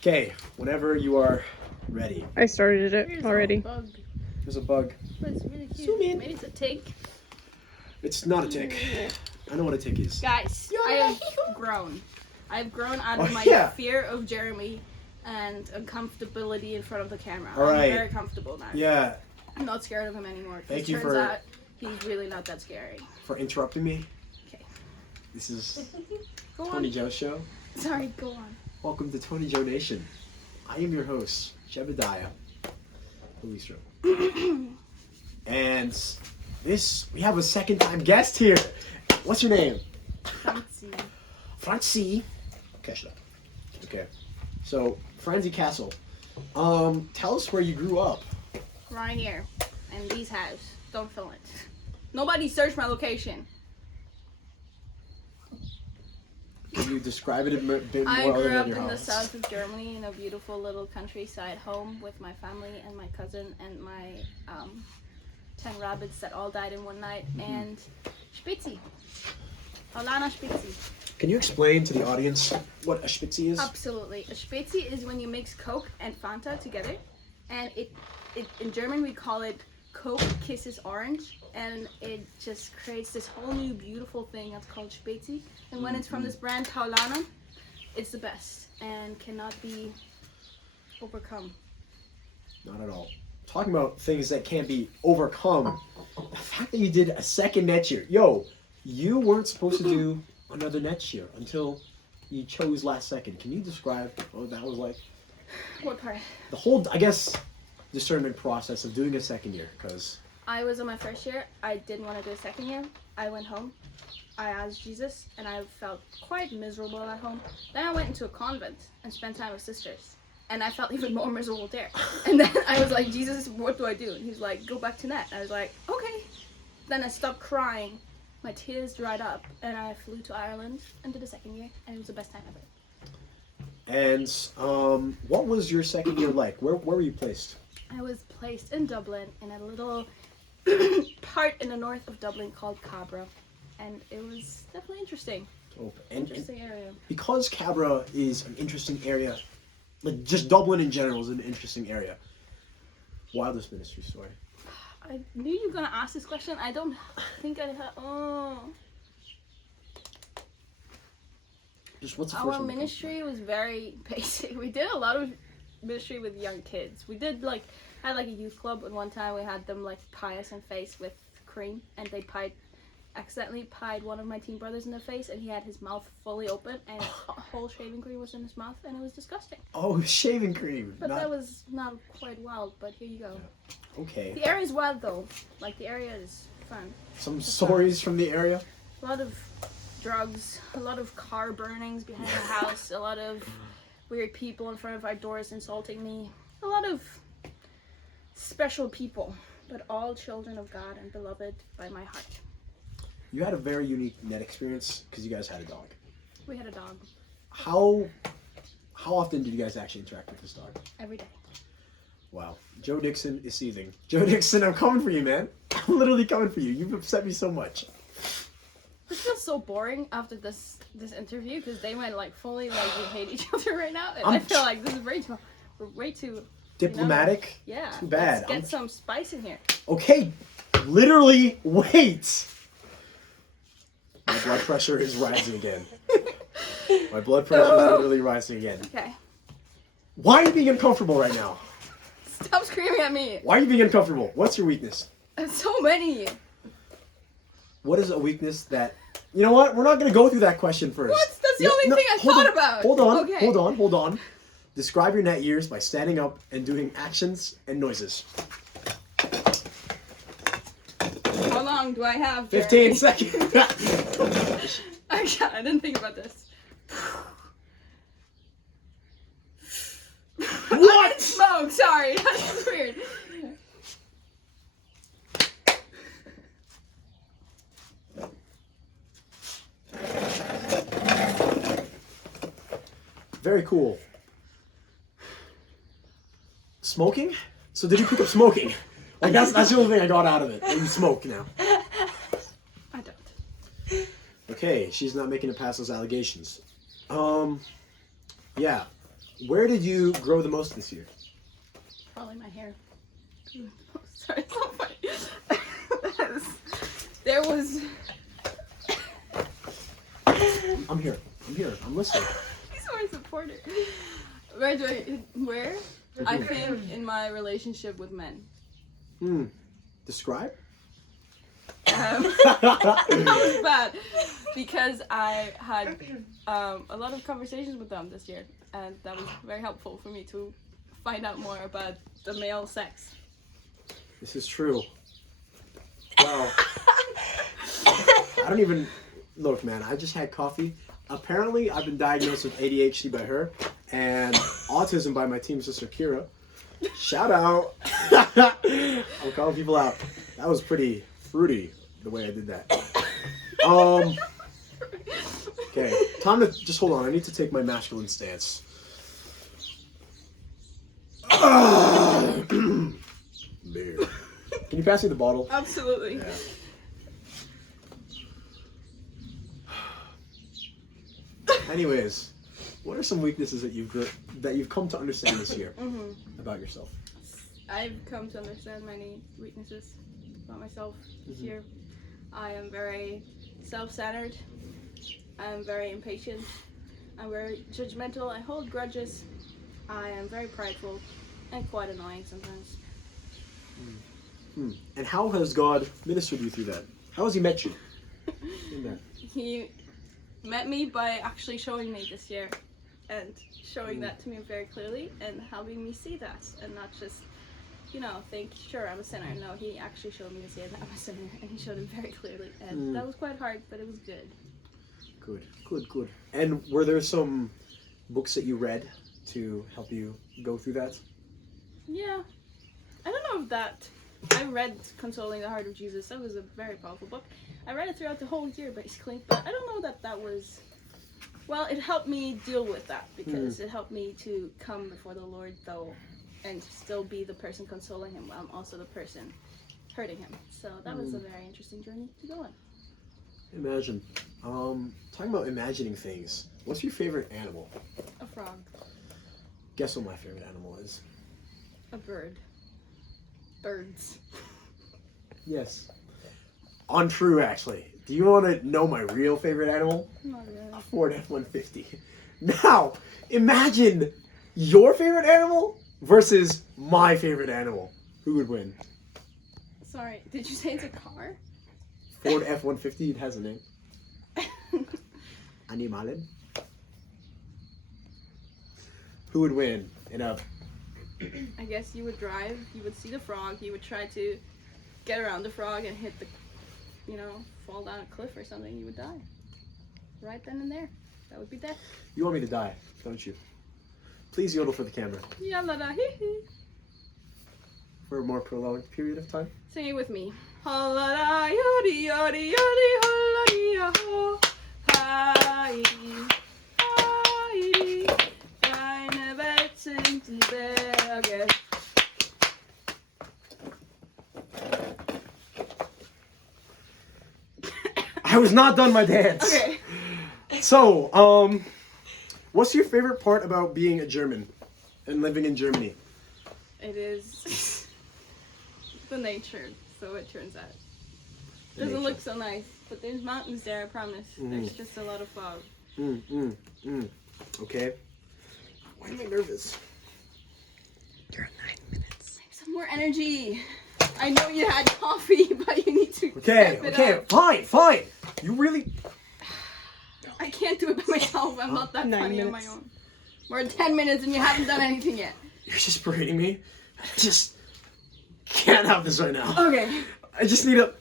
Okay, whenever you are ready. I started it Here's already. a bug. There's a bug. But it's really cute. Zoom in. Maybe it's a tick. It's not a tick. I know what a tick is. Guys, I have grown. I've grown out of Oh, my yeah. fear of Jeremy and uncomfortability in front of the camera. All right. I'm very comfortable now. Yeah, I'm not scared of him anymore. Thank It you turns for- out he's really not that scary. for interrupting me. Okay. This is Go on. Tony Joe Show. Sorry, go on. Welcome to Tony Joe Nation. I am your host, Jebediah Polistro. And we have a second time guest here. What's your name? Fancy. Franzi Kaestle. Okay. So, Franzi Kaestle. Tell us where you grew up. Right here. In Lee's house. Don't film it. Nobody search my location. Can you describe it a bit more I other grew than up your in the house? south of Germany in a beautiful little countryside home with my family and my cousin and my 10 rabbits that all died in one night and Spitzi. Alana Spitzi. Can you explain to the audience what a spitzy is? Absolutely. A Spitzi is when you mix Coke and Fanta together, and it in German we call it Coke Kisses Orange, and it just creates this whole new beautiful thing that's called Spezi. And when it's from this brand Paulana, it's the best and cannot be overcome. Not at all. Talking about things that can't be overcome. The fact that you did a second net year. Yo, you weren't supposed to do another net year until you chose last second. Can you describe what that was like? What part? The whole, I guess, discernment process of doing a second year. Because I was in my first year. I didn't want to do a second year. I went home. I asked Jesus, and I felt quite miserable at home. Then I went into a convent and spent time with sisters. And I felt even more miserable there. And then I was like, Jesus, what do I do? And he's like, go back to net. And I was like, okay. Then I stopped crying. My tears dried up. And I flew to Ireland and did a second year. And it was the best time ever. And what was your second year like? Where were you placed? I was placed in Dublin in a little part in the north of Dublin called Cabra. And it was definitely interesting. Oh, and Interesting area. because Cabra is an interesting area, like just Dublin in general is an interesting area. Wildest ministry story. I knew you were gonna ask this question. I don't think I had. Oh, Just what's the first our one that comes to ministry was very basic. We did a lot of ministry with young kids. We did had a youth club, and one time we had them pie us in face with cream, and they accidentally pied one of my teen brothers in the face, and he had his mouth fully open, and a whole shaving cream was in his mouth, and it was disgusting. Oh, shaving cream. But that was not quite wild. But here you go. Okay. The area is wild though. The area is fun. Some stories from the area. A lot of drugs, a lot of car burnings behind the house, a lot of weird people in front of our doors insulting me, a lot of special people, but all children of God and beloved by my heart. You had a very unique net experience because you guys had a dog. We had a dog How often did you guys actually interact with this dog? every day. Wow. Joe Dixon is seething. Joe Dixon, I'm coming for you, man. I'm literally coming for you. You've upset me so much. This feels so boring after this interview because they went fully we hate each other right now, and I feel like this is way too Diplomatic? yeah. Too bad. Let's get some spice in here. Okay, literally, wait. My blood pressure is rising again. My blood pressure is literally rising again. Okay, Why are you being uncomfortable right now? stop screaming at me. Why are you being uncomfortable? What's your weakness? So many. What is a weakness that... You know what? We're not going to go through that question first. What? That's the only thing I hold thought on, about. Hold on, Okay. hold on. Describe your net years by standing up and doing actions and noises. How long do I have? 15 Jeremy? seconds. I didn't think about this. What? Smoke, sorry. That's weird. Very cool. Smoking? So did you pick up smoking? That's the only thing I got out of it. You smoke now. I don't. Okay, she's not making it past those allegations. Yeah. Where did you grow the most this year? Probably my hair. Sorry, it's so funny. There was. I'm here. I'm listening. He's my supporter. Where? I think in my relationship with men. Describe? It's bad because I had a lot of conversations with them this year, and that was very helpful for me to find out more about the male sex. This is true. Wow. I don't even look, man. I just had coffee. Apparently, I've been diagnosed with ADHD by her and autism by my team sister Kira. Shout out. I'm calling people out. That was pretty fruity the way I did that. Okay, time to just hold on. I need to take my masculine stance. Beer. Can you pass me the bottle? Absolutely. Yeah. Anyways, what are some weaknesses that you've come to understand this year about yourself? I've come to understand many weaknesses about myself this year. I am very self-centered. I am very impatient. I'm very judgmental. I hold grudges. I am very prideful and quite annoying sometimes. And how has God ministered you through that? How has He met you in that? He met me by actually showing me this year and showing that to me very clearly and helping me see that and not just, think, sure, I'm a sinner. No, He actually showed me to see that I'm a sinner, and He showed it very clearly. And that was quite hard, but it was good. Good. And were there some books that you read to help you go through that? Yeah. I don't know if that... I read Consoling the Heart of Jesus. That was a very powerful book. I read it throughout the whole year, basically. But I don't know that was... Well, it helped me deal with that, because it helped me to come before the Lord, though, and still be the person consoling Him while I'm also the person hurting Him. So that was a very interesting journey to go on. Imagine. Talking about imagining things, what's your favorite animal? A frog. Guess what my favorite animal is? A bird. Birds. Yes. Untrue, actually. Do you want to know my real favorite animal? Not really. A Ford F-150. Now, imagine your favorite animal versus my favorite animal. Who would win? Sorry, did you say it's a car? Ford F-150, it has a name. Animalen. Who would win in a... I guess you would drive, you would see the frog, you would try to get around the frog and hit the, fall down a cliff or something, you would die. Right then and there. That would be death. You want me to die, don't you? Please yodel for the camera. Yalla hee hee. For a more prolonged period of time. Sing it with me. Holla yodi yodi yodi holla ho. Heidi, Heidi, deine Welt sind die Berge. I was not done my dance. Okay. So, what's your favorite part about being a German and living in Germany? It is the nature, so it turns out. It doesn't look so nice, but there's mountains there, I promise. There's just a lot of fog. Okay. Why am I nervous? You're at 9 minutes. Some more energy. I know you had coffee, but you need to Okay, step it up. fine. You really... I can't do it by myself. I'm not that 9 funny on my minutes. own. We're at 10 minutes and you haven't done anything yet. You're just berating me. I just can't have this right now. Okay. I just need a...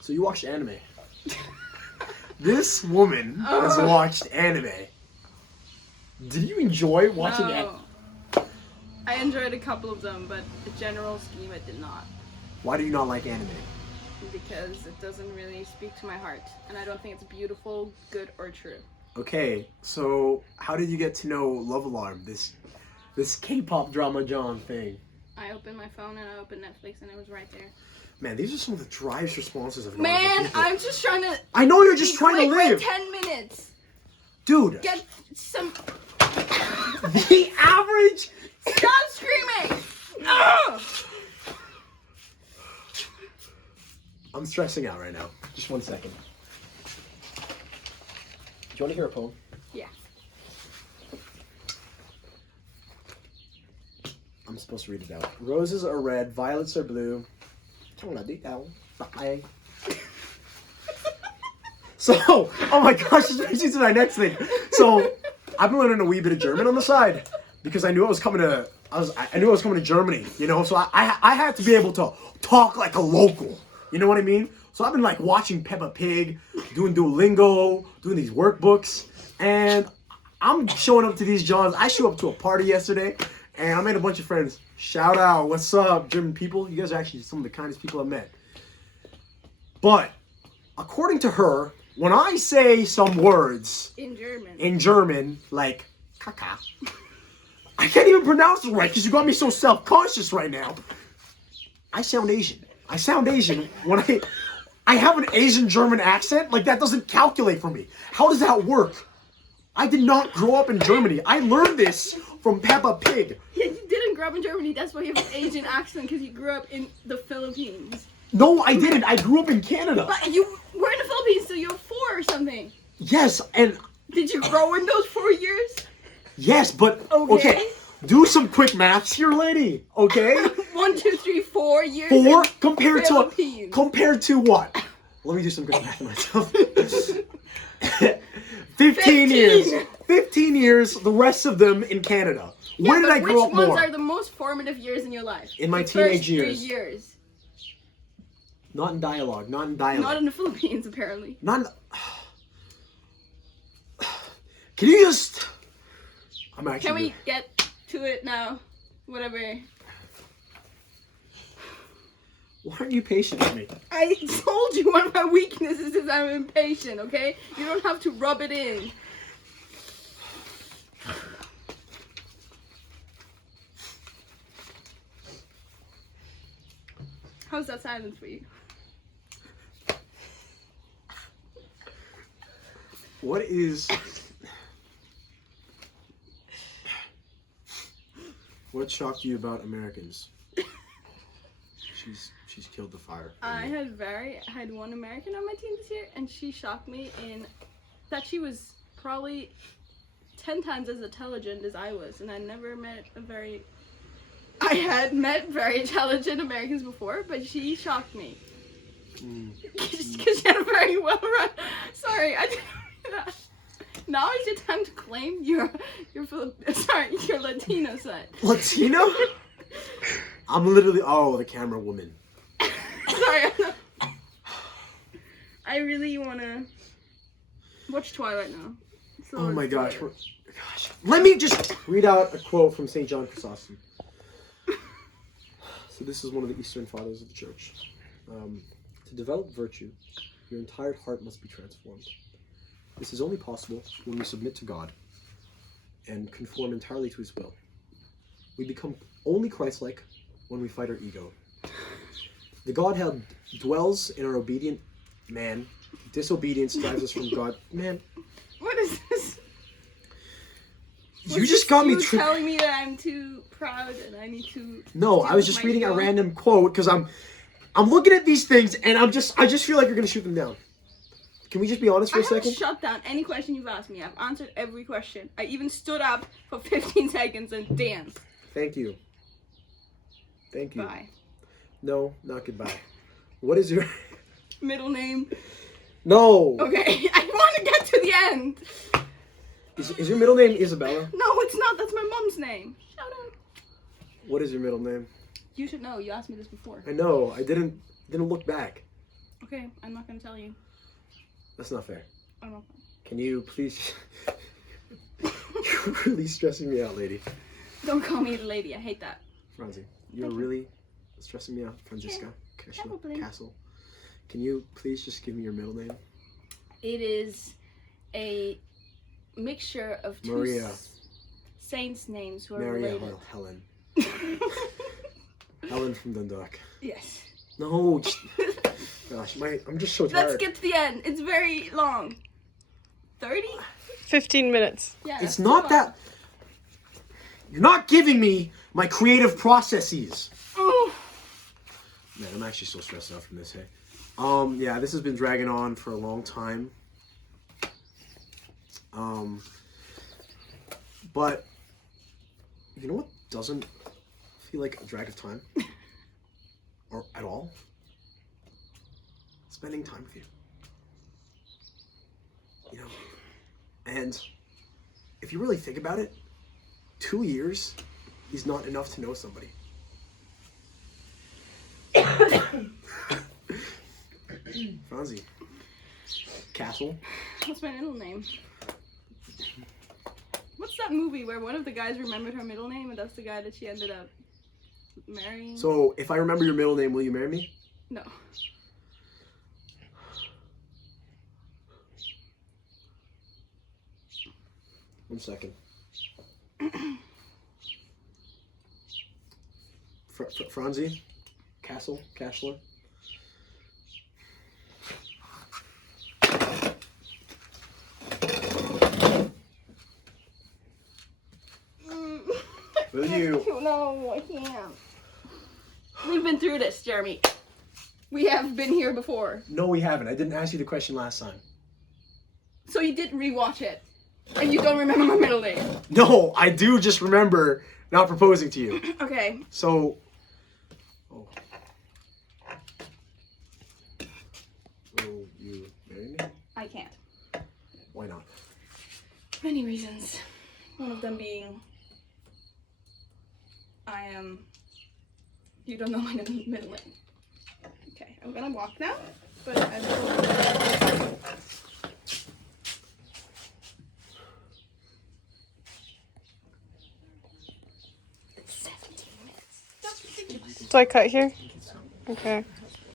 So you watched anime. This woman has watched anime. Did you enjoy watching anime? No. I enjoyed a couple of them, but the general scheme I did not. Why do you not like anime? Because it doesn't really speak to my heart. And I don't think it's beautiful, good, or true. Okay, so how did you get to know Love Alarm, this K-pop drama John thing? I opened my phone and I opened Netflix and it was right there. Man, these are some of the driest responses I've gotten. Man, from people. I'm just trying to. I know you're just be trying to quick, live. 10 minutes. Dude. Get some. The average. Stop screaming! Ugh! I'm stressing out right now. Just 1 second. Do you want to hear a poem? Yeah. I'm supposed to read it out. Roses are red, violets are blue. Bye. So, oh my gosh, this brings me to my next thing. So, I've been learning a wee bit of German on the side because I knew I was coming to. I knew I was coming to Germany, you know. So I had to be able to talk like a local. You know what I mean? So I've been like watching Peppa Pig, doing Duolingo, doing these workbooks, and I'm showing up to these jobs. I showed up to a party yesterday, and I made a bunch of friends. Shout out, what's up, German people? You guys are actually some of the kindest people I've met. But according to her, when I say some words In German, like "kaka," I can't even pronounce it right because you got me so self-conscious right now. I sound Asian. I sound Asian when I have an Asian German accent. Like, that doesn't calculate for me. How does that work? I did not grow up in Germany. I learned this from Peppa Pig. Yeah, you didn't grow up in Germany. That's why you have an Asian accent, because you grew up in the Philippines. No, I didn't. I grew up in Canada. But you were in the Philippines, so you're 4 or something. Yes, and Did you grow in those 4 years? yes, but okay. Do some quick maths here, lady. Okay. 1, 2, 3, 4 years. 4 compared Philippines. to what? Let me do some quick math myself. 15 years. 15 years. The rest of them in Canada. Yeah, Where did but I grow up which more? ones are the most formative years in your life? In my The teenage first 3 years. years. Not in dialogue. Not in dialogue. Not in the Philippines, apparently. Not in... Can you just... I'm actually... Can we get to it now? Whatever. Why aren't you patient with me? I told you one of my weaknesses is I'm impatient, okay? You don't have to rub it in. How's that silence for you? What is... What shocked you about Americans? She's killed the fire. I had one American on my team this year, and she shocked me in that she was probably 10 times as intelligent as I was, and I never met I had met very intelligent Americans before, but she shocked me. Because she had a very well run. Sorry, I didn't do that. Now is your time to claim your Latino side. Latino? I'm literally the camera woman. Sorry. I really wanna watch Twilight now. So Oh my it's gosh. Twilight. Let me just read out a quote from St. John Chrysostom. So this is one of the Eastern Fathers of the Church. To develop virtue, your entire heart must be transformed. This is only possible when we submit to God and conform entirely to His will. We become only Christ-like when we fight our ego. The Godhead dwells in our obedient man. Disobedience drives us from God. Man, What is this? you just got me You telling me that I'm too proud and I need to. No, I was just reading a random quote because I'm looking at these things and I just feel like you're gonna shoot them down. Can we just be honest for a second? Shut down any question you've asked me. I've answered every question. I even stood up for 15 seconds and danced. Thank you. Thank you. Bye. No, not goodbye. What is your Middle name. No. Okay, I want to get to the end. Is your middle name Isabella? No, it's not. That's my mom's name. Shut up. What is your middle name? You should know. You asked me this before. I know. I didn't look back. Okay, I'm not gonna tell you. That's not fair. I'm not. Can you please? You're really stressing me out, lady. Don't call me the lady. I hate that. Franzi, you're Thank you. really stressing me out. Franziska, Kaestle, probably. Kaestle. Can you please just give me your middle name? It is a mixture of two Maria. saints' names who are Maria related. Helen. Helen from Dundalk. Yes. No. Gosh, I'm just so tired. Let's get to the end. It's very long. 30? 15 minutes. Yeah. It's that's not too long. that. You're not giving me my creative processes. Ooh. Man, I'm actually so stressed out from this, hey. Yeah, this has been dragging on for a long time. But you know what doesn't feel like a drag of time? Or at all? Spending time with you. You know? And if you really think about it, 2 years is not enough to know somebody. Franzi. Kaestle. What's my middle name? What's that movie where one of the guys remembered her middle name and that's the guy that she ended up marrying? So, if I remember your middle name, will you marry me? No. 1 second. Franzi? Kaestle? Will you? No, I can't. We've been through this, Jeremy. We have been here before. No, we haven't. I didn't ask you the question last time. So you didn't rewatch it. And you don't remember my middle name. No, I do just remember not proposing to you. Okay. So. Oh. Will you marry me? I can't. Why not? Many reasons. One of them being you don't know my middle name. Okay, I'm gonna walk now, but I will. It's 17 minutes. That's ridiculous. Do I cut here? Okay.